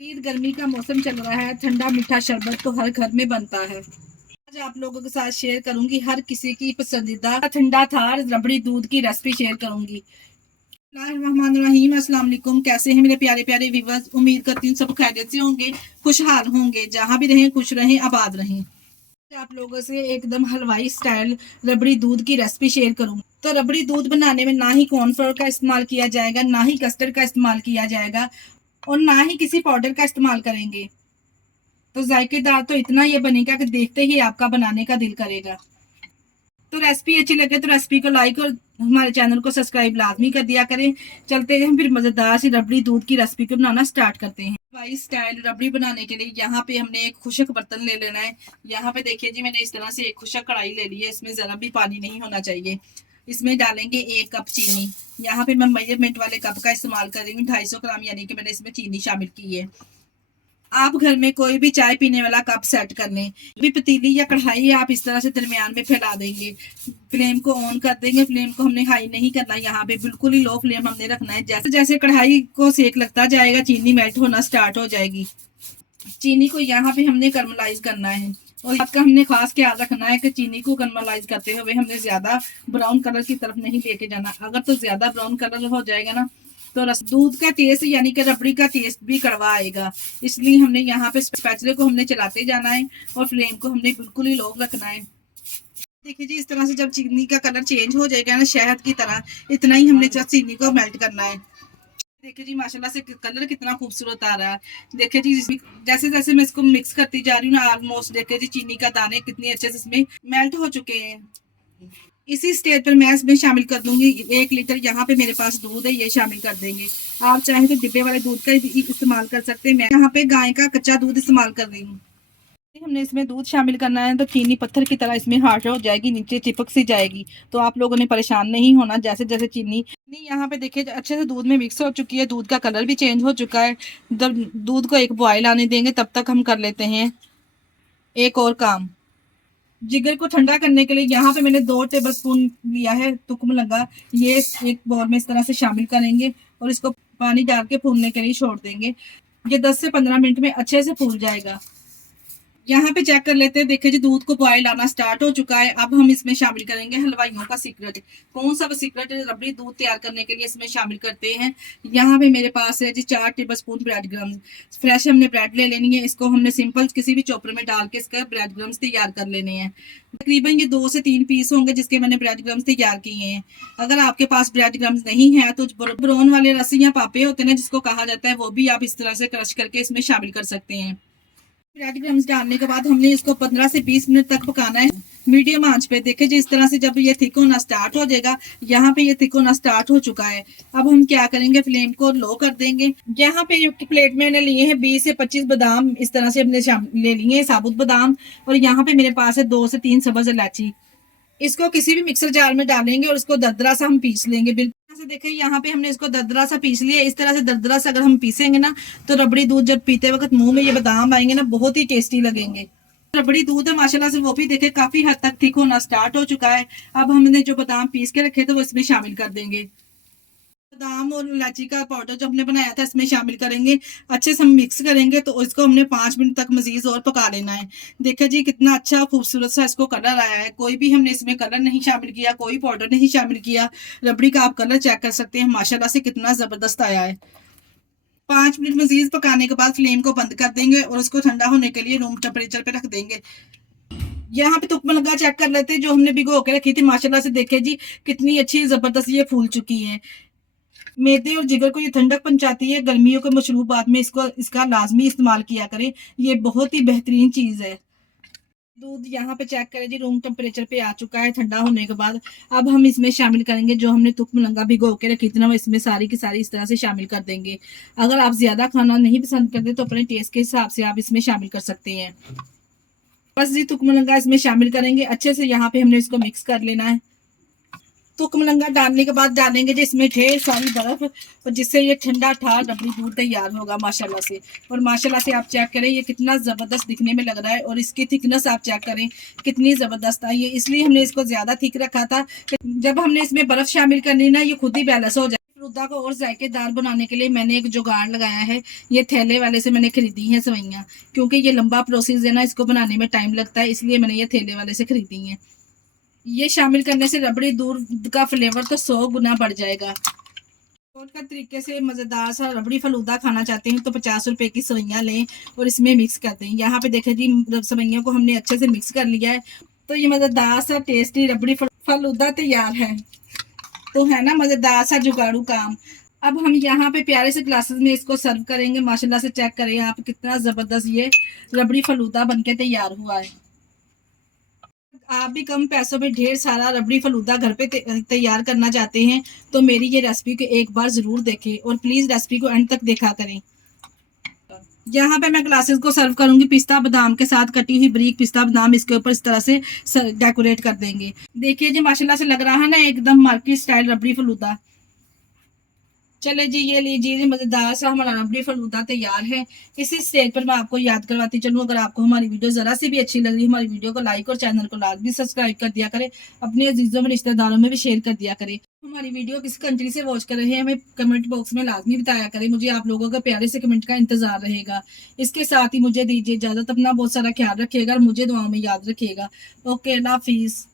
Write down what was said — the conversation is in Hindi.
गर्मी का मौसम चल रहा है, ठंडा मीठा शरबत तो हर घर में बनता है। आज आप लोगों के साथ शेयर करूंगी हर किसी की पसंदीदा ठंडा थार रबड़ी दूध की रेसिपी शेयर करूंगी। रहमान अस्सलाम वालेकुम। कैसे हैं मेरे प्यारे प्यारे व्यूअर्स? उम्मीद करती हूँ सब खैरियत से होंगे, खुशहाल होंगे, जहां भी रहें खुश रहें, आबाद रहें। आप लोगों से एकदम हलवाई स्टाइल रबड़ी दूध की रेसिपी शेयर करूंगी। तो रबड़ी दूध बनाने में ना ही कॉर्नफ्लोर का इस्तेमाल किया जाएगा, ना ही कस्टर्ड का इस्तेमाल किया जाएगा और ना ही किसी पाउडर का इस्तेमाल करेंगे। तो जायकेदार तो इतना ये बनेगा कि देखते ही आपका बनाने का दिल करेगा। तो रेसिपी अच्छी लगे तो रेसिपी को लाइक और हमारे चैनल को सब्सक्राइब लाजमी कर दिया करें। चलते हैं फिर मजेदार सी रबड़ी दूध की रेसिपी को बनाना स्टार्ट करते हैं। हलवाई स्टाइल रबड़ी बनाने के लिए यहाँ पे हमने एक खुशक बर्तन ले लेना है। यहाँ पे देखिए जी, मैंने इस तरह से एक खुशक कढ़ाई ले ली है। इसमें जरा भी पानी नहीं होना चाहिए। इसमें डालेंगे 1 कप चीनी। यहाँ पे मैं मेजरमेंट वाले कप का इस्तेमाल कर रही हूँ। 250 ग्राम यानी कि मैंने इसमें चीनी शामिल की है। आप घर में कोई भी चाय पीने वाला कप सेट कर लें। भी पतीली या कढ़ाई आप इस तरह से दरमियान में फैला देंगे। फ्लेम को ऑन कर देंगे। फ्लेम को हमने हाई नहीं करना, यहाँ पे बिल्कुल ही लो फ्लेम हमने रखना है। जैसे जैसे कढ़ाई को सेक लगता जाएगा चीनी मेल्ट होना स्टार्ट हो जाएगी। चीनी को यहाँ पे हमने कैरमलाइज करना है और आपका हमने खास ख्याल रखना है कि चीनी को कैरमलाइज करते हुए हमने ज्यादा ब्राउन कलर की तरफ नहीं लेके जाना। अगर तो ज्यादा ब्राउन कलर हो जाएगा ना तो दूध का टेस्ट यानी कि रबड़ी का टेस्ट भी कड़वा आएगा। इसलिए हमने यहाँ पे स्पैचुले को हमने चलाते जाना है और फ्लेम को हमने बिल्कुल ही लो रखना है। देखिए जी, इस तरह से जब चीनी का कलर चेंज हो जाएगा ना शहद की तरह, इतना ही हमने चीनी को मेल्ट करना है। देखिए जी, माशाल्लाह से कलर कितना खूबसूरत आ रहा है। देखिए जी, जैसे जैसे मैं इसको मिक्स करती जा रही हूँ ना, ऑलमोस्ट देखिए जी चीनी का दाने कितनी अच्छे से इसमें मेल्ट हो चुके हैं। इसी स्टेज पर मैं इसमें शामिल कर दूंगी 1 लीटर। यहाँ पे मेरे पास दूध है, ये शामिल कर देंगे। आप चाहें तो डिब्बे वाले दूध का इस्तेमाल कर सकते हैं। मैं यहाँ पे गाय का कच्चा दूध इस्तेमाल कर रही हूँ। हमने इसमें दूध शामिल करना है तो चीनी पत्थर की तरह इसमें हार्ड हो जाएगी, नीचे चिपक सी जाएगी। तो आप लोगों ने परेशान नहीं होना। जैसे जैसे चीनी यहाँ पे देखिए अच्छे से दूध में मिक्स हो चुकी है, दूध का कलर भी चेंज हो चुका है। जब दूध को एक बॉयल आने देंगे तब तक हम कर लेते हैं एक और काम। जिगर को ठंडा करने के लिए यहाँ पे मैंने 2 टेबलस्पून लिया है तुकम लगा। ये एक बाउल में इस तरह से शामिल करेंगे और इसको पानी डाल के फूलने के लिए छोड़ देंगे। ये 10 से 15 मिनट में अच्छे से फूल जाएगा। यहाँ पे चेक कर लेते हैं। देखिए जी, दूध को बॉयल आना स्टार्ट हो चुका है। अब हम इसमें शामिल करेंगे हलवाइयों का सीक्रेट। कौन सा सीक्रेट रबड़ी दूध तैयार करने के लिए इसमें शामिल करते हैं। यहाँ पे मेरे पास है जी 4 टेबलस्पून ब्रेड क्रम्स। फ्रेश हमने ब्रेड ले लेनी है। इसको हमने सिंपल किसी भी चॉपर में डाल के इसका ब्रेड क्रम्स तैयार कर लेने हैं। तकरीबन ये 2 से 3 पीस होंगे जिसके मैंने ब्रेड क्रम्स तैयार किए हैं। अगर आपके पास ब्रेड क्रम्स नहीं है तो ब्राउन वाले रस्सियां पापे होते हैं जिसको कहा जाता है, वो भी आप इस तरह से क्रश करके इसमें शामिल कर सकते हैं। ब्रेड क्रम्स डालने के बाद हमने इसको 15 से 20 मिनट तक पकाना है मीडियम आंच पे। देखिए जी, इस तरह से जब ये थिक होना स्टार्ट हो जाएगा, यहाँ पे ये थिक होना स्टार्ट हो चुका है। अब हम क्या करेंगे, फ्लेम को लो कर देंगे। यहाँ पे प्लेट में मैंने लिए हैं 20 से 25 बादाम। इस तरह से हमने ले लिए हैं साबुत बादाम। और यहाँ पे मेरे पास है 2 से 3 सब्ज इलायची। इसको किसी भी मिक्सर जार में डालेंगे और इसको दरदरा सा हम पीस लेंगे। बिल्कुल से देखिए, यहाँ पे हमने इसको दरदरा सा पीस लिया। इस तरह से दरदरा सा अगर हम पीसेंगे ना तो रबड़ी दूध जब पीते वक्त मुंह में ये बादाम आएंगे ना, बहुत ही टेस्टी लगेंगे। रबड़ी दूध है माशाल्लाह से, वो भी देखे काफी हद तक थिक होना स्टार्ट हो चुका है। अब हमने जो बादाम पीस के रखे थे वो इसमें शामिल कर देंगे। बादाम और इलायची का पाउडर जो हमने बनाया था इसमें शामिल करेंगे। अच्छे से हम मिक्स करेंगे तो इसको हमने 5 मिनट तक मजीद और पका लेना है। देखिए जी, कितना अच्छा खूबसूरत सा इसको कलर आया है। कोई भी हमने इसमें कलर नहीं शामिल किया, कोई पाउडर नहीं शामिल किया। रबड़ी का आप कलर चेक कर सकते हैं, माशाल्लाह से कितना जबरदस्त आया है। 5 मिनट मजीद पकाने के बाद फ्लेम को बंद कर देंगे और उसको ठंडा होने के लिए रूम टेम्परेचर पे रख देंगे। यहाँ पे तुकमा लगा चेक कर लेते हैं जो हमने भिगो के रखी थी। माशाल्लाह से देखिए जी, कितनी अच्छी जबरदस्त ये फूल चुकी है। मैदे और जिगर को ये ठंडक पहुंचाती है। गर्मियों के मशरूबात में इसका लाजमी इस्तेमाल किया करें, ये बहुत ही बेहतरीन चीज है। दूध यहाँ पे चेक करें जी, रूम टेम्परेचर पे आ चुका है ठंडा होने के बाद। अब हम इसमें शामिल करेंगे जो हमने तुक मलंगा भिगो के रखी थी ना, वो इसमें सारी की सारी इस तरह से शामिल कर देंगे। अगर आप ज्यादा खाना नहीं पसंद करते तो अपने टेस्ट के हिसाब से आप इसमें शामिल कर सकते हैं। बस जी, तुक मलंगा इसमें शामिल करेंगे। अच्छे से यहाँ पे हमने इसको मिक्स कर लेना है। तुक मलंगा डालने के बाद डालेंगे जी इसमें ढेर सारी बर्फ, और जिससे ये ठंडा ठार रबड़ी दूध तैयार होगा माशाल्लाह से। और माशाल्लाह से आप चेक करें, ये कितना जबरदस्त दिखने में लग रहा है और इसकी थिकनेस आप चेक करें कितनी जबरदस्त है। ये इसलिए हमने इसको ज्यादा थिक रखा था कि जब हमने इसमें बर्फ शामिल करनी ना, ये खुद ही बैलेंस हो जाए। फलूदा को और जायकेदार बनाने के लिए मैंने एक जुगाड़ लगाया है। ये थैले वाले से मैंने खरीदी हैं सेवइयाँ, क्योंकि ये लंबा प्रोसेस है ना, इसको बनाने में टाइम लगता है, इसलिए मैंने ये थैले वाले से खरीदी हैं। ये शामिल करने से रबड़ी दूध का फ्लेवर तो 100 गुना बढ़ जाएगा। और का तरीके से मज़ेदार सा रबड़ी फलूदा खाना चाहते हैं तो 50 रुपए की सेवइयाँ लें और इसमें मिक्स कर दें। यहाँ पे देखें जी, सेवइयों को हमने अच्छे से मिक्स कर लिया है, तो ये मज़ेदार सा टेस्टी रबड़ी फलूदा तैयार है। तो है ना मज़ेदार सा जुगाड़ू काम। अब हम यहाँ पे प्यारे से ग्लासेस में इसको सर्व करेंगे। माशाल्लाह से चेक करें यहाँ पे कितना ज़बरदस्त ये रबड़ी फलूदा बनके तैयार हुआ है। आप भी कम पैसों में ढेर सारा रबड़ी फलूदा घर पे तैयार करना चाहते हैं तो मेरी ये रेसिपी को एक बार ज़रूर देखें और प्लीज़ रेसिपी को एंड तक देखा करें। यहाँ पे मैं ग्लासेस को सर्व करूंगी पिस्ता बादाम के साथ, कटी हुई बारीक पिस्ता बादाम इसके ऊपर इस तरह से डेकोरेट कर देंगे। देखिए जी, माशाल्लाह से लग रहा है ना एकदम मार्केट स्टाइल रबड़ी फलूदा। चले जी, ये लीजिए मज़ेदार सा हमारा रबड़ी फलूदा तैयार है। इसी स्टेज पर मैं आपको याद करवाती चलूँ, अगर आपको हमारी वीडियो ज़रा सी भी अच्छी लग रही है, हमारी वीडियो को लाइक और चैनल को लाजमी सब्सक्राइब कर दिया करें। अपने अजीज़ों में रिश्तेदारों में भी शेयर कर दिया करें। हमारी वीडियो किस कंट्री से वॉच कर रहे हैं हमें कमेंट बॉक्स में लाजमी बताया करें, मुझे आप लोगों का प्यारे से कमेंट का इंतजार रहेगा। इसके साथ ही मुझे दीजिए इजाज़त, अपना बहुत सारा ख्याल रखिएगा और मुझे दुआओं में याद रखिएगा। ओके, अल्लाह हाफिज़।